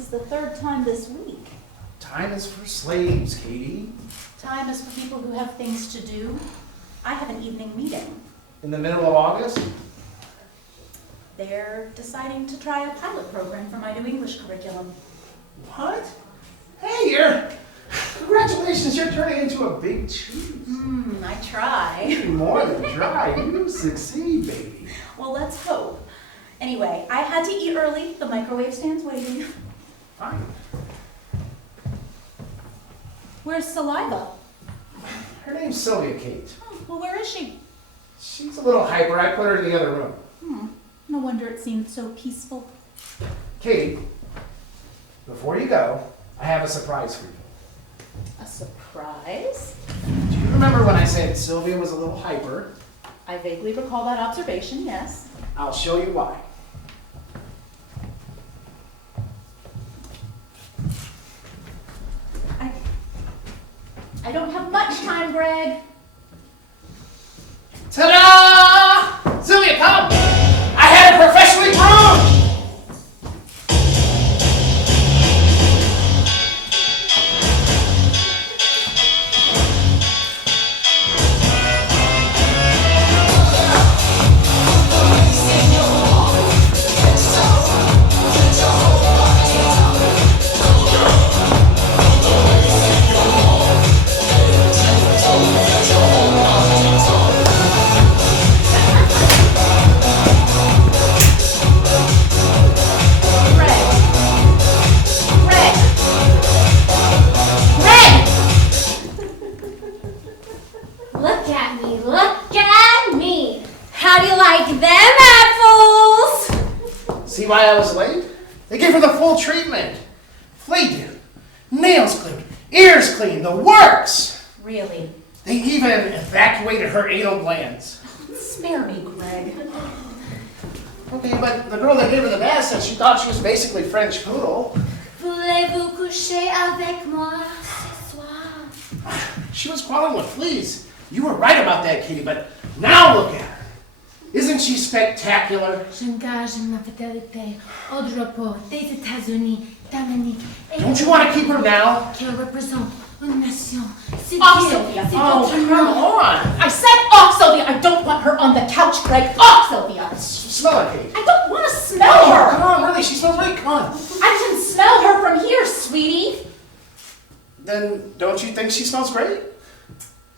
is the third time this week. Time is for slaves, Katie. Time is for people who have things to do. I have an evening meeting. In the middle of August? They're deciding to try a pilot program for my new English curriculum. What? Hey, congratulations, you're turning into a big cheese. I try. More than try, you succeed, baby. Well, let's hope. Anyway, I had to eat early. The microwave stands waiting. Fine. Where's Saliva? Her name's Sylvia, Kate. Oh, well, where is she? She's a little hyper. I put her in the other room. No wonder it seemed so peaceful. Katie, before you go, I have a surprise for you. A surprise? Do you remember when I said Sylvia was a little hyper? I vaguely recall that observation, yes. I'll show you why. I don't have much time, Greg. Ta-da! Sylvia, come! I had it professionally groomed! Why I was late? They gave her the full treatment. Flea dip, nails clipped, ears cleaned, the works. Really? They even evacuated her anal glands. Spare me, Greg. Okay, but the girl that gave her the bath said she thought she was basically French poodle. Voulez-vous coucher avec moi ce soir? She was crawling with fleas. You were right about that, Kitty, but now look at her. Isn't she spectacular? J'engage ma fidélité au drapeau des États-Unis d'Amérique. Don't you want to keep her now? Qui représente une nation. Off, Sylvia. Oh, come on. I said off, Sylvia. I don't want her on the couch, Greg. Off, Sylvia. Smell her, Kitty. I don't want to smell her. Come on, really. She smells really good. I can smell her from here, sweetie. Then don't you think she smells great?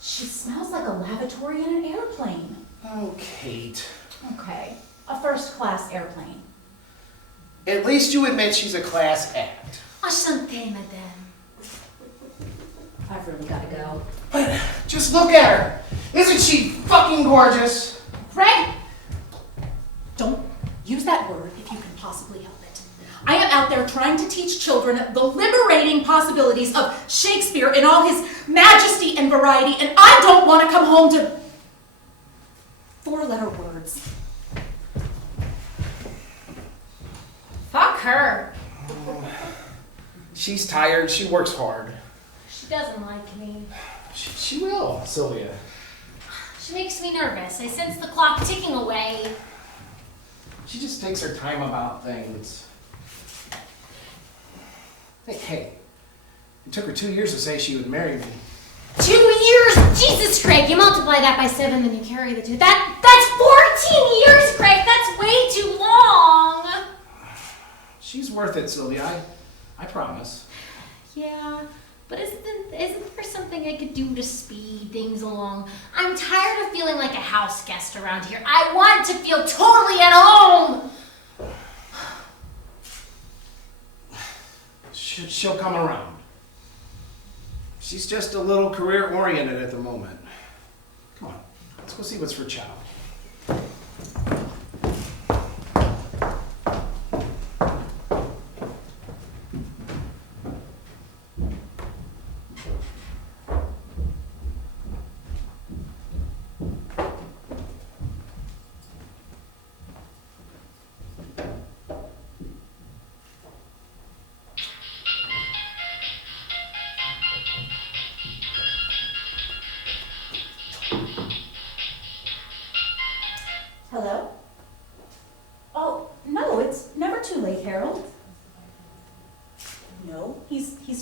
She smells like a lavatory in an airplane. Oh, Kate. Okay, a first-class airplane. At least you admit she's a class act. Enchantée, madame. I've really got to go. But just look at her. Isn't she fucking gorgeous? Greg, don't use that word if you can possibly help it. I am out there trying to teach children the liberating possibilities of Shakespeare in all his majesty and variety, and I don't want to come home to four-letter words. Fuck her. She's tired. She works hard. She doesn't like me. She will, Sylvia. She makes me nervous. I sense the clock ticking away. She just takes her time about things. Hey, it took her 2 years to say she would marry me. 2 years? Jesus, Craig, you multiply that by 7, then you carry the 2. That's 14 years, Craig! That's way too long! She's worth it, Sylvia. I promise. Yeah, but isn't there something I could do to speed things along? I'm tired of feeling like a house guest around here. I want to feel totally at home! She'll come around. She's just a little career-oriented at the moment. Come on, let's go see what's for chow.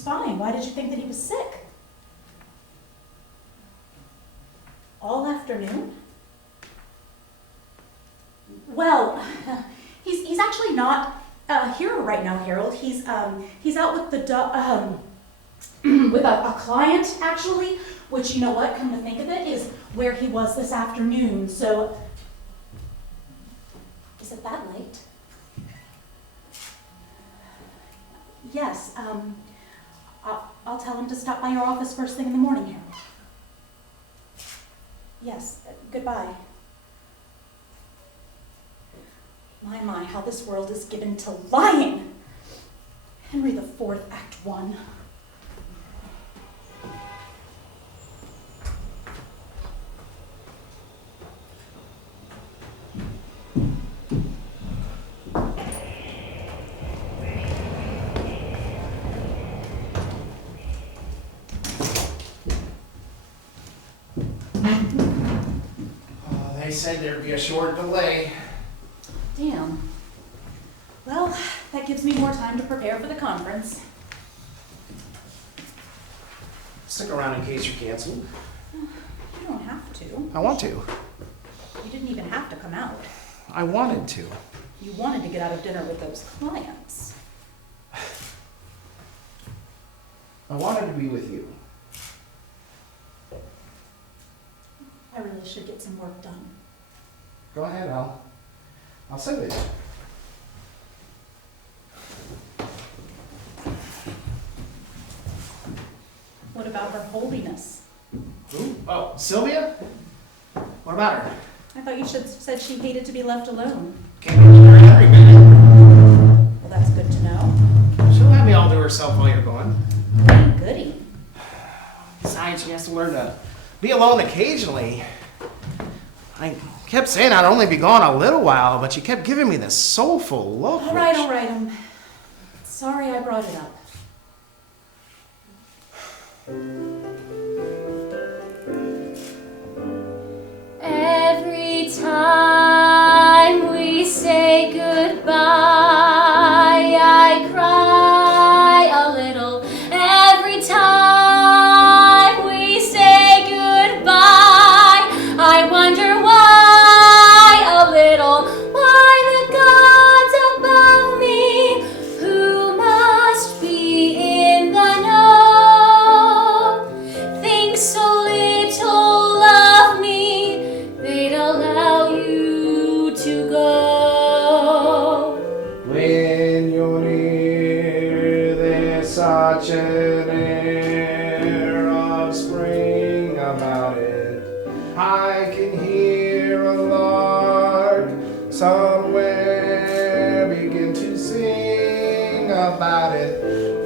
was fine. Why did you think that he was sick? All afternoon? Well, he's actually not here right now, Harold. He's out with the with a client, actually, which, you know what, come to think of it, is where he was this afternoon. So, is it that late? Yes, I'll tell him to stop by your office first thing in the morning, Harold. Yes, goodbye. My, how this world is given to lying. Henry the Fourth, Act 1. They said there'd be a short delay. Damn. Well, that gives me more time to prepare for the conference. Stick around in case you're canceled. You don't have to. I want to. You didn't even have to come out. I wanted to. You wanted to get out of dinner with those clients. I wanted to be with you. I really should get some work done. Go ahead, I'll sit with you. What about Her Holiness? Who? Oh, Sylvia? What about her? I thought you said she hated to be left alone. Can't be with her every minute. Well, that's good to know. She'll have me all to herself while you're gone. Goody. Besides, she has to learn to be alone occasionally. I kept saying I'd only be gone a little while, but she kept giving me this soulful look. All right. I'm sorry I brought it up. Every time we say goodbye, I cry a little. Every time we say goodbye, I wonder why a little. Why the gods above me, who must be in the know, think so little of me, they'd allow you to go. When you're near, there's such an air of spring about it. I can hear a lark somewhere begin to sing about it.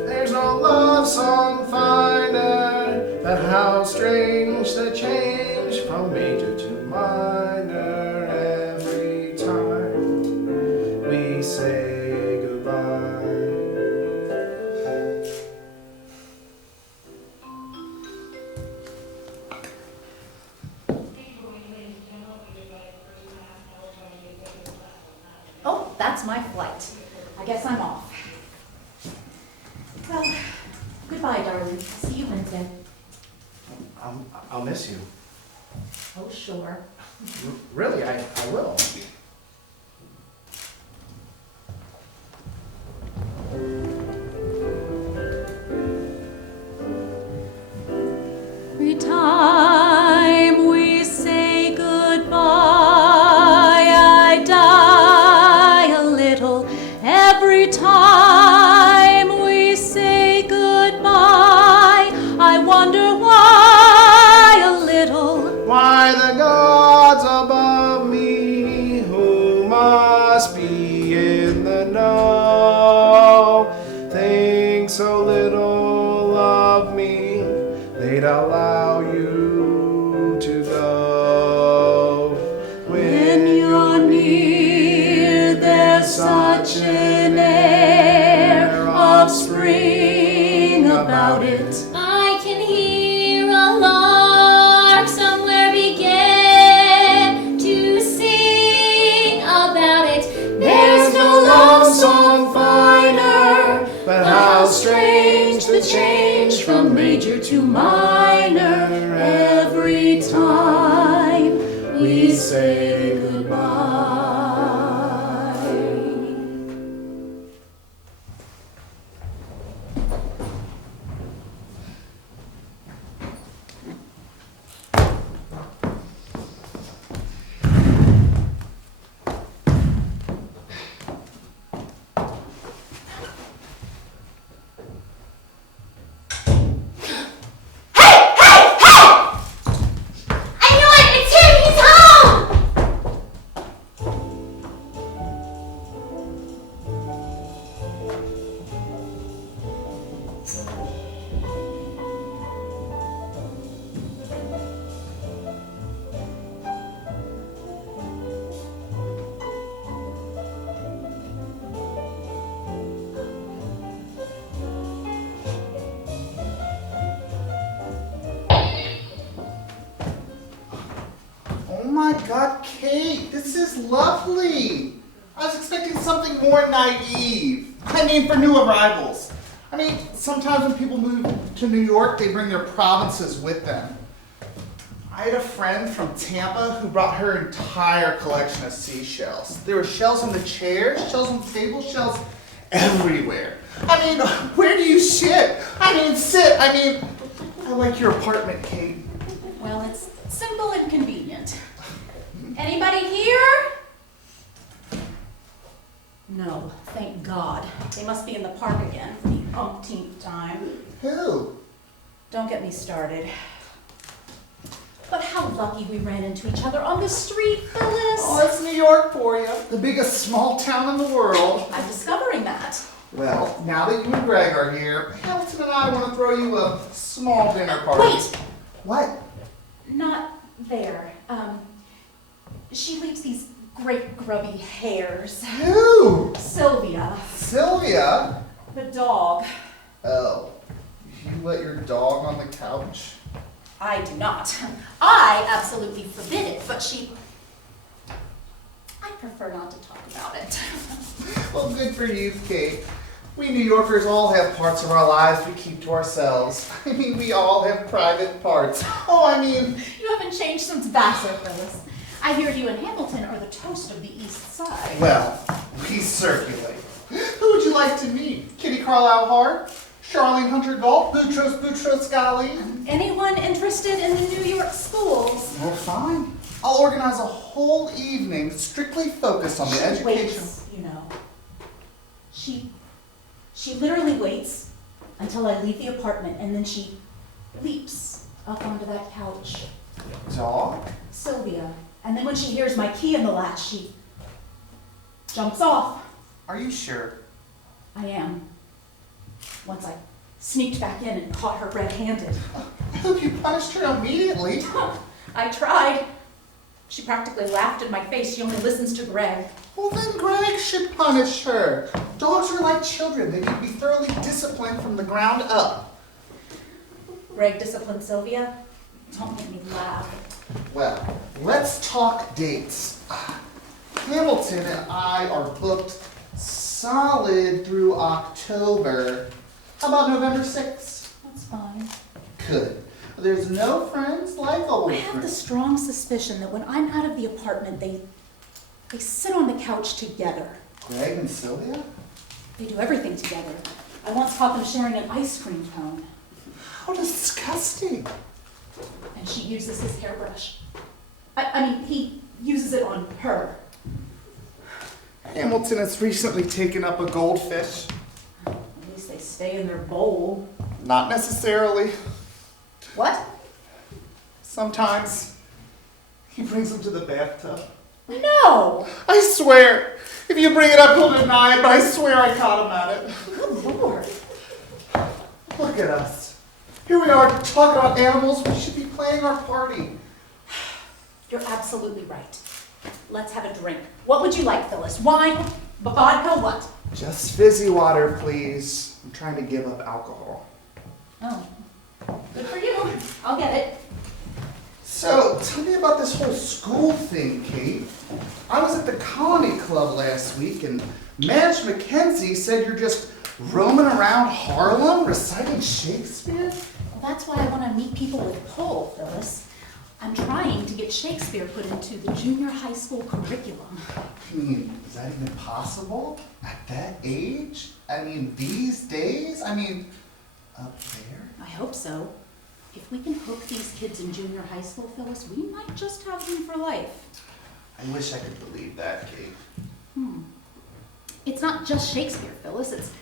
There's no love song finer, but how strange the change from major to minor every time we say goodbye. Oh, that's my flight. I guess I'm off. Well, goodbye, darling. See you Wednesday. I'll miss you. Oh, sure. Really, I will. Every time we say goodbye, I die a little. Every time we say goodbye, I wonder why a little. Why the gods above me, who must be in the know, think so little of me, they'd allow you to go. When you're near, there's such an air of spring about it. I can hear a lark somewhere begin to sing about it. There's no love song finer, But how How strange the change from major to minor every time we say goodbye. Oh my God, Kate, this is lovely. I was expecting something more naive. I mean, for new arrivals. I mean, sometimes when people move to New York, they bring their provinces with them. I had a friend from Tampa who brought her entire collection of seashells. There were shells on the chairs, shells on the table, shells everywhere. I mean, where do you sit? I like your apartment, Kate. Well, it's simple and convenient. Anybody here? No, thank God. They must be in the park again for the umpteenth time. Who? Don't get me started. But how lucky we ran into each other on the street, Phyllis. Oh, that's New York for you. The biggest small town in the world. I'm discovering that. Well, now that you and Greg are here, Hamilton and I want to throw you a small dinner party. Wait! What? Not there. She leaves these great grubby hairs. Who? Sylvia, Sylvia? the dog. Oh, you let your dog on the couch? I do not. I absolutely forbid it, but I prefer not to talk about it. Well, good for you, Kate. We New Yorkers all have parts of our lives we keep to ourselves. I mean, we all have private parts. Oh, I mean... You haven't changed since Vassar, Phyllis. I hear you and Hamilton are the toast of the East Side. Well, we circulate. Who would you like to meet? Kitty Carlisle Hart? Charlene Hunter Galt? Boutros Ghali? Anyone interested in the New York schools? Well, fine. I'll organize a whole evening strictly focused on the education. Waits, you know. She literally waits until I leave the apartment, and then she leaps up onto that couch. Dog? Sylvia. And then when she hears my key in the latch, she jumps off. Are you sure? I am. Once I sneaked back in and caught her red-handed. I hope you punished her immediately. I tried. She practically laughed in my face. She only listens to Greg. Well, then Greg should punish her. Dogs are like children. They need to be thoroughly disciplined from the ground up. Greg disciplined Sylvia? Don't make me laugh. Well, let's talk dates. Hamilton and I are booked solid through October. How about November 6th? That's fine. Good. There's no friends like old I have the friends. strong suspicion that when I'm out of the apartment, they sit on the couch together. Greg and Sylvia? They do everything together. I once caught them sharing an ice cream cone, How disgusting. and she uses his hairbrush. I mean, he uses it on her. Hamilton has recently taken up a goldfish. At least they stay in their bowl. Not necessarily. What? Sometimes he brings them to the bathtub. No! I swear, if you bring it up, he'll deny it, but I swear I caught him at it. Good Lord. Look at us. Here we are talking about animals. We should be playing our party. You're absolutely right. Let's have a drink. What would you like, Phyllis? Wine? Vodka? What? Just fizzy water, please. I'm trying to give up alcohol. Oh, good for you. I'll get it. So, tell me about this whole school thing, Kate. I was at the Colony Club last week, and Madge Mackenzie said you're just roaming around Harlem reciting Shakespeare? Well, that's why I want to meet people with pull, Phyllis. I'm trying to get Shakespeare put into the junior high school curriculum. I mean, is that even possible at that age? I mean, these days? I mean, up there? I hope so. If we can hook these kids in junior high school, Phyllis, we might just have them for life. I wish I could believe that, Kate. It's not just Shakespeare, Phyllis.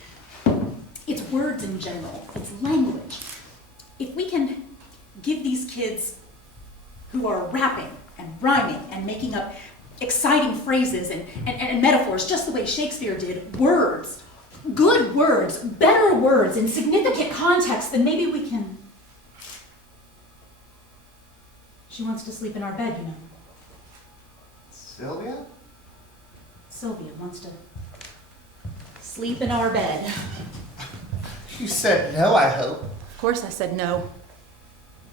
It's words in general. It's language. If we can give these kids who are rapping and rhyming and making up exciting phrases and metaphors just the way Shakespeare did, words, good words, better words in significant context, then maybe we can... She wants to sleep in our bed, you know. Sylvia? Sylvia wants to sleep in our bed. You said no, I hope. Of course I said no.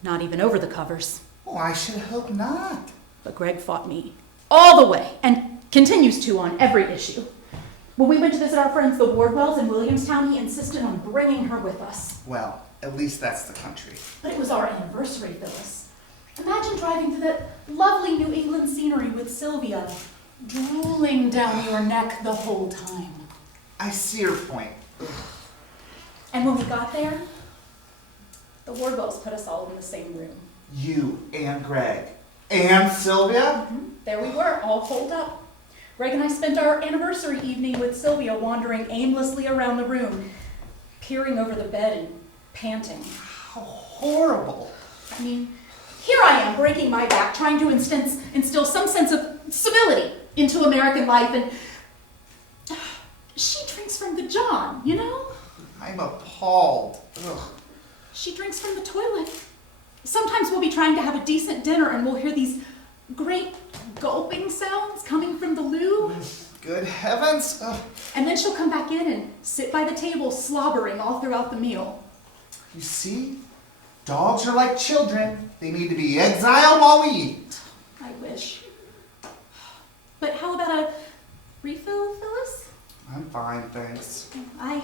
Not even over the covers. Oh, I should hope not. But Greg fought me all the way and continues to on every issue. When we went to visit our friends, the Wardwells in Williamstown, he insisted on bringing her with us. Well, at least that's the country. But it was our anniversary, Phyllis. Imagine driving through that lovely New England scenery with Sylvia drooling down your neck the whole time. I see your point. And when we got there, the Wardwells put us all in the same room. You and Greg and Sylvia? There we were, all holed up. Greg and I spent our anniversary evening with Sylvia wandering aimlessly around the room, peering over the bed and panting. How horrible. I mean, here I am breaking my back, trying to instill some sense of civility into American life, and she drinks from the John, you know? I'm appalled. Ugh. She drinks from the toilet. Sometimes we'll be trying to have a decent dinner and we'll hear these great gulping sounds coming from the loo. Good heavens. Ugh. And then she'll come back in and sit by the table slobbering all throughout the meal. You see? Dogs are like children. They need to be exiled while we eat. I wish. But how about a refill, Phyllis? I'm fine, thanks. I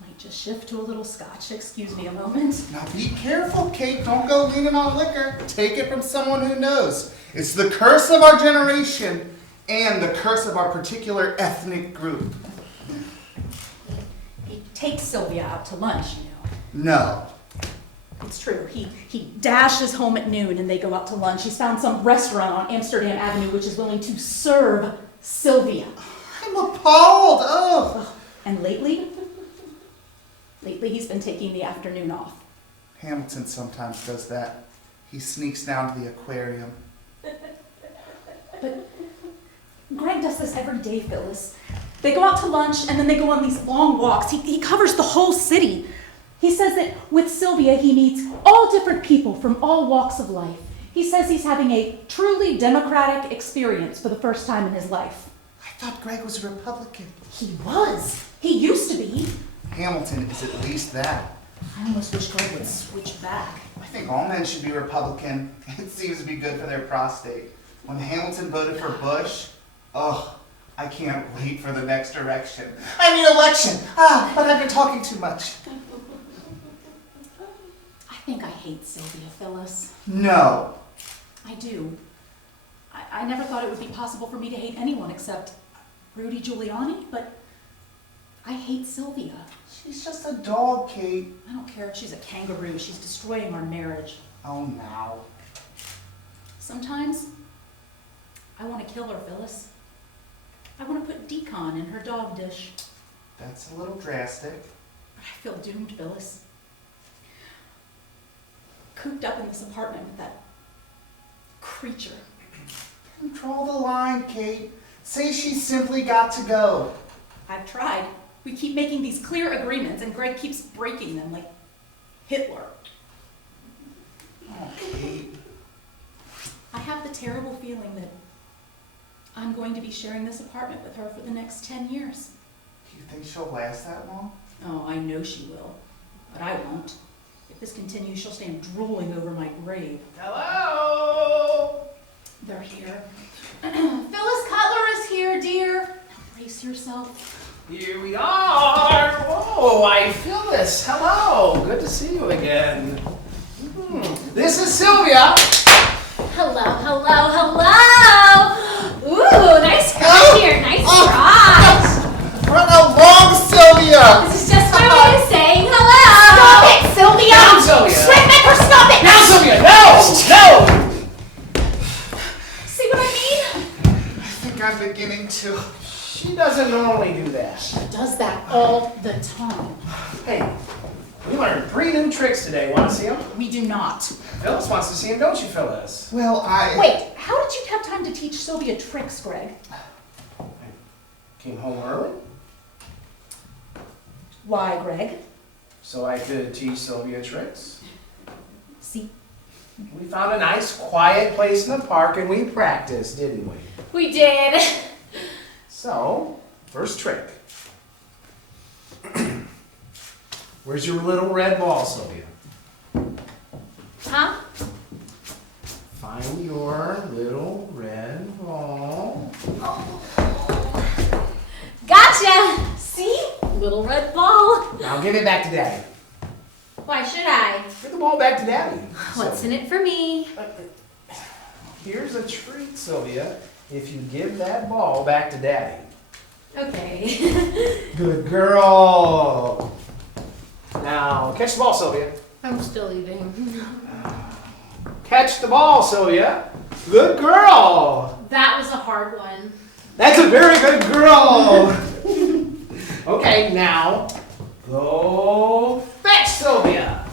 might just shift to a little scotch. Excuse me a moment. Now be careful, Kate. Don't go leaning on liquor. Take it from someone who knows. It's the curse of our generation and the curse of our particular ethnic group. He takes Sylvia out to lunch, you know. No. It's true. He dashes home at noon and they go out to lunch. He's found some restaurant on Amsterdam Avenue which is willing to serve Sylvia. I'm appalled. Oh. And lately he's been taking the afternoon off. Hamilton sometimes does that. He sneaks down to the aquarium. But Greg does this every day, Phyllis. They go out to lunch and then they go on these long walks. He covers the whole city. He says that with Sylvia, he meets all different people from all walks of life. He says he's having a truly democratic experience for the first time in his life. I thought Greg was a Republican. He was. He used to be. Hamilton is at least that. I almost wish Greg would switch back. I think all men should be Republican. It seems to be good for their prostate. When Hamilton voted for Bush, I can't wait for the next election. I mean election! But I've been talking too much. I think I hate Sylvia, Phyllis. No. I do. I never thought it would be possible for me to hate anyone except Rudy Giuliani, but I hate Sylvia. She's just a dog, Kate. I don't care if she's a kangaroo. She's destroying our marriage. Oh, now. Sometimes I want to kill her, Phyllis. I want to put decon in her dog dish. That's a little drastic. But I feel doomed, Phyllis. Cooped up in this apartment with that creature. Draw the line, Kate. Say she's simply got to go. I've tried. We keep making these clear agreements and Greg keeps breaking them like Hitler. Oh, Kate. I have the terrible feeling that I'm going to be sharing this apartment with her for the next 10 years. Do you think she'll last that long? Oh, I know she will, but I won't. If this continues, she'll stand drooling over my grave. Hello? They're here. Phyllis Cutler is here, dear. Now brace yourself. Here we are. Whoa, why, Phyllis. Hello. Good to see you again. This is Sylvia. Hello, hello, hello! Ooh, nice crotch here, nice crotch! Run along, Sylvia! This is just my way of saying hello! Stop it, Sylvia! Down, Sylvia! Shred Maker, stop it! Now, Sylvia, no! See what I mean? I think I'm beginning to. She doesn't normally do that. Does that all the time. Hey, we learned 3 new tricks today. Want to see them? We do not. Phyllis wants to see them, don't you, Phyllis? Well, Wait, how did you have time to teach Sylvia tricks, Greg? I came home early Why, Greg? so I could teach Sylvia tricks. See? We found a nice, quiet place in the park and we practiced, didn't we? We did. So, first trick. Where's your little red ball, Sylvia? Huh? Find your little red ball. Gotcha! See? Little red ball. Now give it back to Daddy. Why should I? Give the ball back to Daddy. What's in it for me? Here's a treat, Sylvia, if you give that ball back to Daddy. Okay. Good girl. Now, catch the ball, Sylvia. I'm still eating. Catch the ball, Sylvia. Good girl. That was a hard one. That's a very good girl. Okay, now, go fetch Sylvia.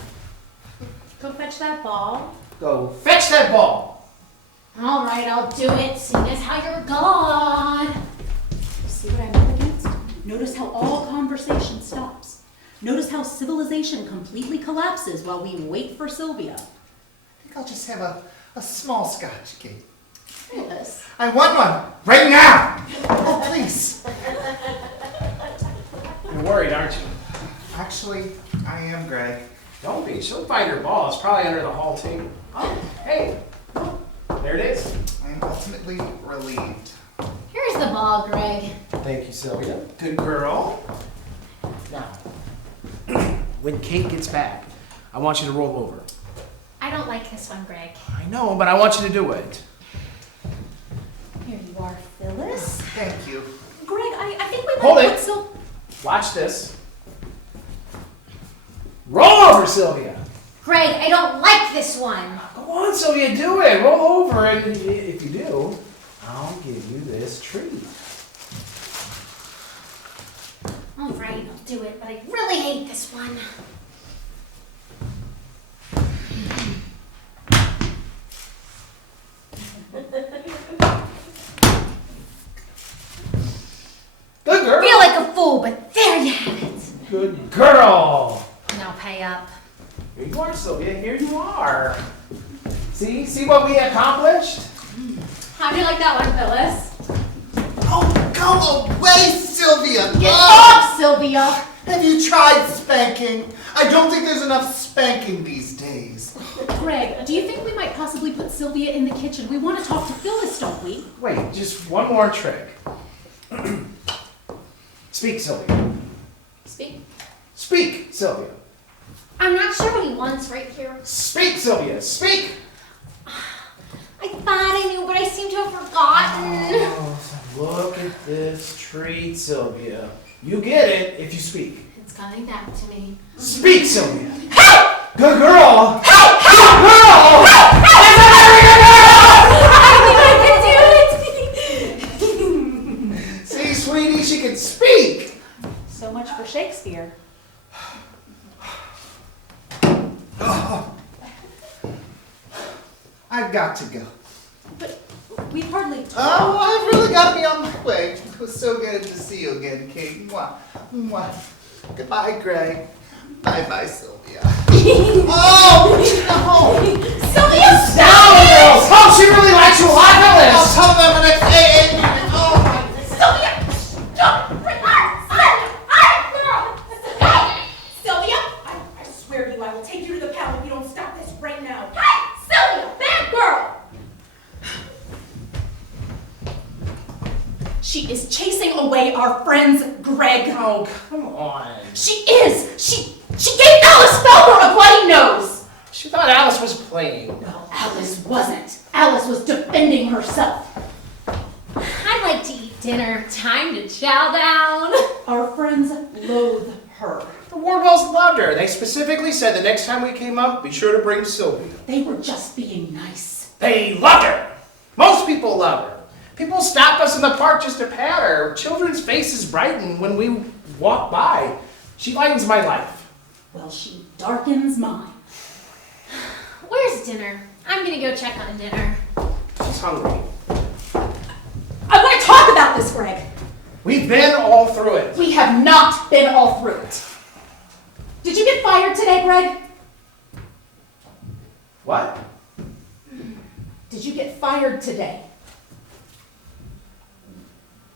Go fetch that ball. Go fetch that ball. All right, I'll do it, seeing as how you're gone. See what I'm up against? Notice how all conversation stops. Notice how civilization completely collapses while we wait for Sylvia. I think I'll just have a small scotch, Kate. Phyllis. I want one right now! Oh, please. You're worried, aren't you? Actually, I am, Greg. Don't be. She'll find her ball. It's probably under the hall table. Oh, hey. There it is. I am ultimately relieved. Here's the ball, Greg. Thank you, Sylvia. Good girl. Now, when Kate gets back, I want you to roll over. I don't like this one, Greg. I know, but I want you to do it. Here you are, Phyllis. Thank you. Greg, I think we Hold might it. put Syl... Watch this. Roll over, Sylvia. Greg, I don't like this one. Go on, Sylvia, do it. Roll over, and if you do, I'll give you this treat. All right, I'll do it, but I really hate this one. Good girl. Feel like a fool, but there you have it. Good girl. Now pay up. Here you are, Sylvia. Here you are. See what we accomplished? How'd you like that one, Phyllis? Oh, go away, Sylvia! Get Ah! off, Sylvia! Have you tried spanking? I don't think there's enough spanking these days. Greg, do you think we might possibly put Sylvia in the kitchen? We want to talk to Phyllis, don't we? Wait, just one more trick. Speak, Sylvia. Speak. Speak, Sylvia. I'm not sure what he wants right here. Speak, Sylvia. Speak. I thought I knew, but I seem to have forgotten. Oh, look at this treat, Sylvia. You get it if you speak. It's coming back to me. Speak, Sylvia. Help! Good girl. Help! Help! Girl! Help! I think I can do it. See, sweetie, she can speak. So much for Shakespeare. I've got to go. But we've hardly talked. Oh, I've really got to be on my way. It was so good to see you again, Kate. Mwah. Mwah. Goodbye, Greg. Bye-bye, Sylvia. Oh, no! Sylvia, Down, girls. Oh, she really likes you a lot, I'll Phyllis. tell them when it's AA meeting. Oh, Sylvia! Stop! Sylvia! I swear to you, I will take you to the pound if you don't stop this right now. Hey! Sylvia! Bad girl! She is chasing away our friends, Greg. Oh, come on. She is! She gave Alice Felker a bloody nose! She thought Alice was playing. Well, Alice wasn't. Alice was defending herself. I'd like to eat dinner. Time to chow down. Our friends loathe her. The Warballs loved her. They specifically said the next time we came up, be sure to bring Sylvia. They were just being nice. They loved her. Most people love her. People stop us in the park just to pat her. Children's faces brighten when we walk by. She lightens my life. Well, she darkens mine. Where's dinner? I'm gonna go check on dinner. She's hungry. I want to talk about this, Greg. We've been all through it. We have not been all through it. Did you get fired today, Greg? What? Did you get fired today?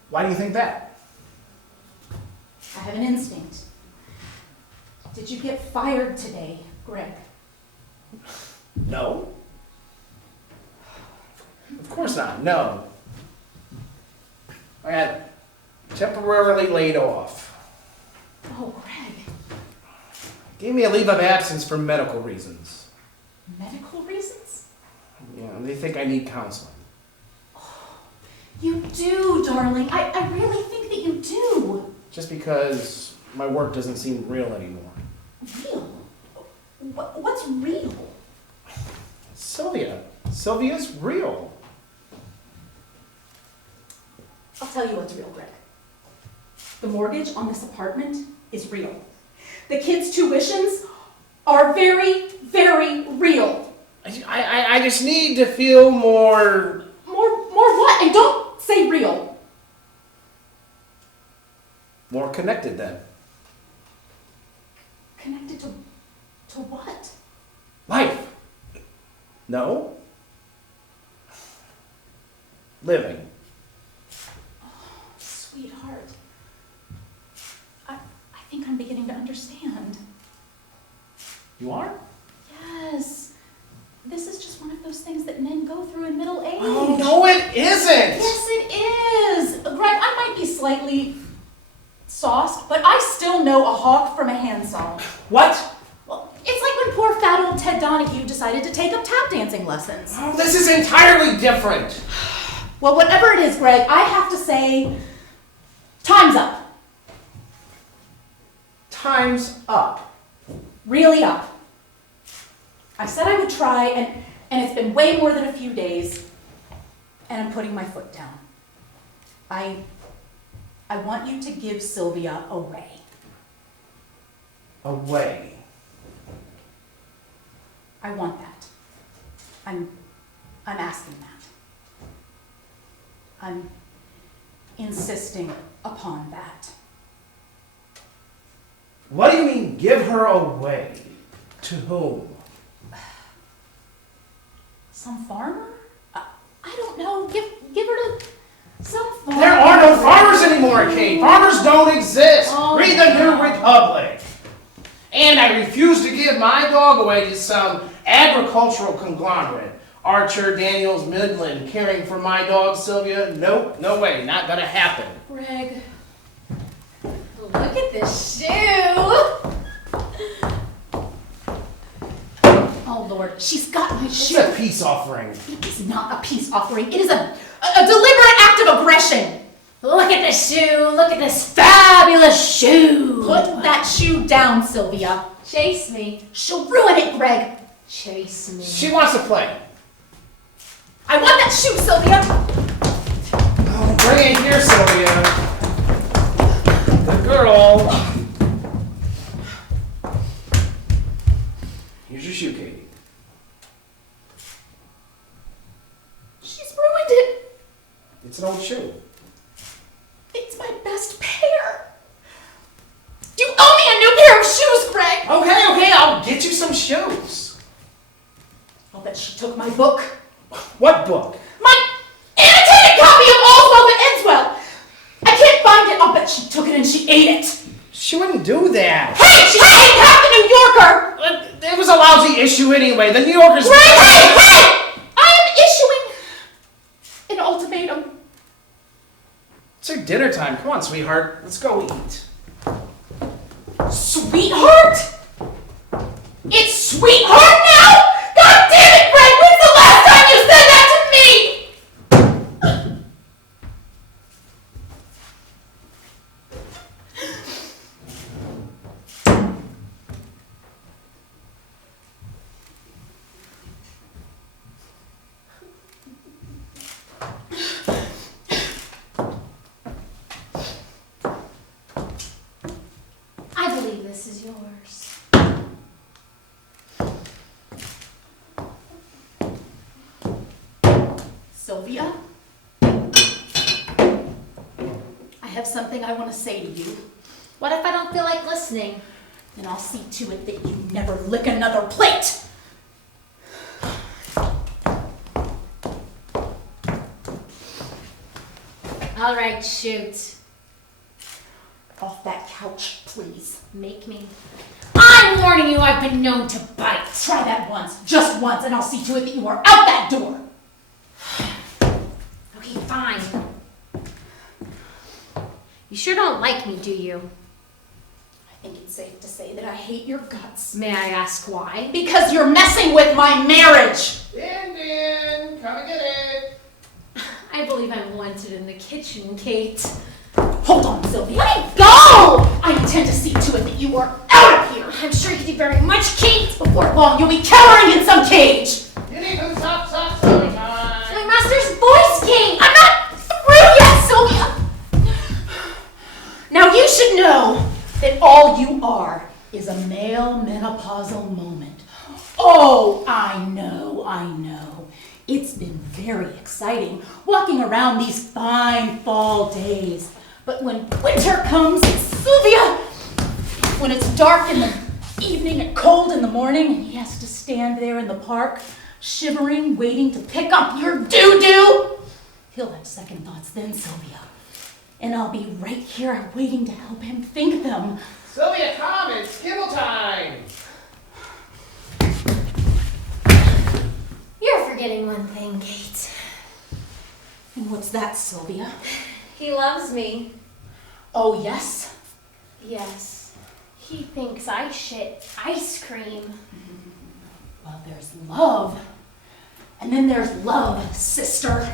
Why do you think that? I have an instinct. Did you get fired today, Greg? No. Of course not. No. I got temporarily laid off. Oh, Greg. Gave me a leave of absence for medical reasons. Medical reasons? Yeah, they think I need counseling. You do, darling. I really think that you do. Just because my work doesn't seem real anymore. Real? What's real? Sylvia. Sylvia's real. I'll tell you what's real, Greg. The mortgage on this apartment is real. The kids' tuitions are very, very real. I just need to feel more... More what? And don't say real. More connected then. Connected to what? Life. No. Living. Sweetheart. I think I'm beginning to understand. You are? Yes. This is just one of those things that men go through in middle age. Oh, no it isn't! Yes, it is. Greg, I might be slightly sauced, but I still know a hawk from a handsaw. What? Well, it's like when poor fat old Ted Donahue decided to take up tap dancing lessons. Oh, this is entirely different. Well, whatever it is, Greg, I have to say, time's up. Time's up. Really up. I said I would try, and it's been way more than a few days, and I'm putting my foot down. I want you to give Sylvia away. Away. I want that. I'm asking that. I'm insisting upon that. What do you mean, give her away? To whom? Some farmer? I don't know. Give her to some farmer. There are no farmers anymore, Kate. Farmers don't exist. Oh, Read the New Republic. And I refuse to give my dog away to some agricultural conglomerate. Archer, Daniels, Midland, caring for my dog, Sylvia. Nope, no way, not gonna happen. Greg. Look at this shoe. Oh, Lord. She's got my It's shoe. a peace offering. It is not a peace offering. It is a deliberate act of aggression. Look at this shoe. Look at this fabulous shoe. Put that shoe down, Sylvia. Chase me. She'll ruin it, Greg. Chase me. She wants to play. I want that shoe, Sylvia. Oh, bring it here, Sylvia. The girl. Here's your shoe, Katie. She's ruined it. It's an old shoe. It's my best pair. You owe me a new pair of shoes, Greg. Okay, I'll get you some shoes. I'll bet she took my book. What book? My annotated copy of Oswald and Edswell. I can't find it. I'll bet she took it and she ate it. She wouldn't do that. Hey, she ate half the New Yorker. It was a lousy issue anyway. The New Yorker's... Hey! I am issuing an ultimatum. It's dinner time. Come on, sweetheart. Let's go eat. Sweetheart? It's sweetheart now? God damn it, Greg! When's the last time you said that to me? I believe this is yours. Sylvia? I have something I want to say to you. What if I don't feel like listening? Then I'll see to it that you never lick another plate! All right, shoot. Off that couch, please. Make me. I'm warning you, I've been known to bite. Try that once, just once, and I'll see to it that you are out that door! Okay, fine. You sure don't like me, do you? I think it's safe to say that I hate your guts. May I ask why? Because you're messing with my marriage! Din, come and get it. I believe I'm wanted in the kitchen, Kate. Hold on, Sylvia. Let me go! I intend to see to it that you are out of here! I'm sure you do very much, Kate. Before long, you'll be cowering in some cage! You need to stop story time. My master's voice, Kate. I'm not through yet, Sylvia! Now you should know that all you are is a male menopausal moment. Oh, I know, I know. It's been very exciting walking around these fine fall days. But when winter comes, Sylvia, when it's dark in the evening and cold in the morning, and he has to stand there in the park, shivering, waiting to pick up your doo-doo, he'll have second thoughts then, Sylvia. And I'll be right here waiting to help him think them. Sylvia, come, it's kibble time. You're forgetting one thing, Kate. And what's that, Sylvia? He loves me. Oh, yes? Yes. He thinks I shit ice cream. Well, there's love. And then there's love, sister.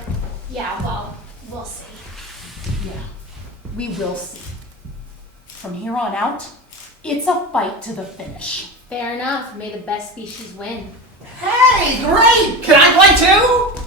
Yeah, well, we'll see. Yeah, we will see. From here on out, it's a fight to the finish. Fair enough. May the best species win. Hey, great! Can I play too?